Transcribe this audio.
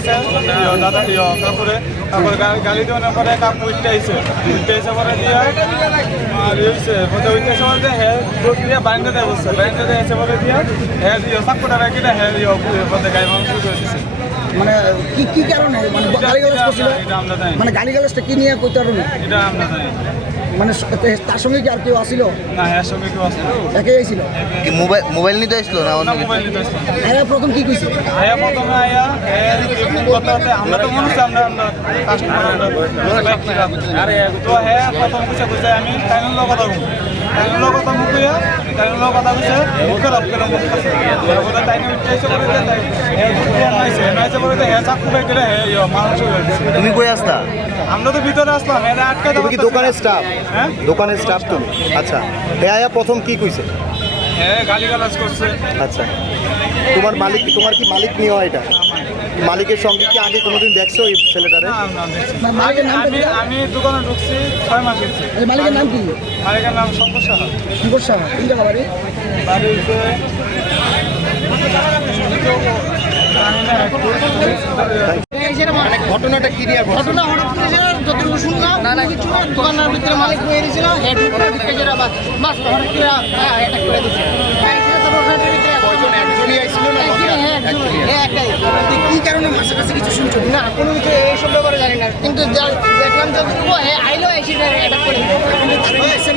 আছে দাদা কাকুরে তারপরে গালি দেওয়ার পরে কাকু উঠতে পরে দিয়ে আর হয়েছে উঠতে এসে বলতে হ্যাঁ দোষ দিয়ে বাইন্দে দেয় বসছে বাইন্দে দেয় এসে বলে দিয়ে হ্যাঁ দিয়ে সাক্কুটা রাখি না হ্যাঁ বলতে গায়ে মানুষ শুরু করে দিচ্ছে। মানে কি কারণে মানে গালিগালাজ করছিল? এটা আমরা জানি মানে গালিগালাজটা কি নিয়ে কইতে পারবেন? এটা আমরা জানি মানে তার সঙ্গে কি আর কেউ আসছিল? না এর সঙ্গে কেউ আসলো একাই আইছিল? কি মোবাইল নিতে আসলো না অন্য কিছু? মোবাইল নিতে আসলো আয়া প্রথম কি কইছে? আয়া প্রথমে আয়া কথা হতে আমরা তো মনে হচ্ছে আমরা কাস্টমার আরে তো হ্যাঁ প্রথম বুঝে আমি টাইমের কথা বলবো টাইমের কথা মুখিয়া টাইমের কথা বুঝে মুখে লাভ করে মুখ আছে ওটা টাইমে উঠে এসে বলে হ্যাঁ বলে হ্যাঁ চাকু পাই গেলে হ্যাঁ মানুষ হয়ে গেছে। তুমি কই আসতা? আমরা তো ভিতরে আসলাম এরা আটকে তুমি কি দোকানের স্টাফ? হ্যাঁ দোকানের স্টাফ তুমি? আচ্ছা, এ আয়া প্রথম কি কইছে? হ্যাঁ গালিগালাজ করছে। আচ্ছা, তোমার কি মালিক নিয়ে হয় এটা? মালিকের সঙ্গে কি আগে কোনোদিন দেখছো এই ছেলেটারে? না, না, দেখছি। মালিকের নামটা কি? আমি দোকানে ঢুকছি 6 মাস হয়েছে। এই মালিকের নাম কি? মালিকের নাম শঙ্কর সাহা। শঙ্কর সাহা। কোন জায়গা বাড়ি? বাড়ি হচ্ছে মানে ঘটনাটা কি নিয়ে? ঘটনা হঠাৎ করে যতটুকু শুনলাম কিছু না দোকানের ভিতরে মালিক বয়ে দিয়েছিল হেড দিকে যারা মাছ হঠাৎ করে অ্যাটাক করে দিয়েছে। কয়জন? একজনই আইছিল না? কি কারণে মাছের কাছে কিছু শুনছো না? কোনো কিছু এইসব ব্যাপারে জানি না, কিন্তু দেখলাম যতটুকু আইলো এসে অ্যাটাক করে দিয়েছে।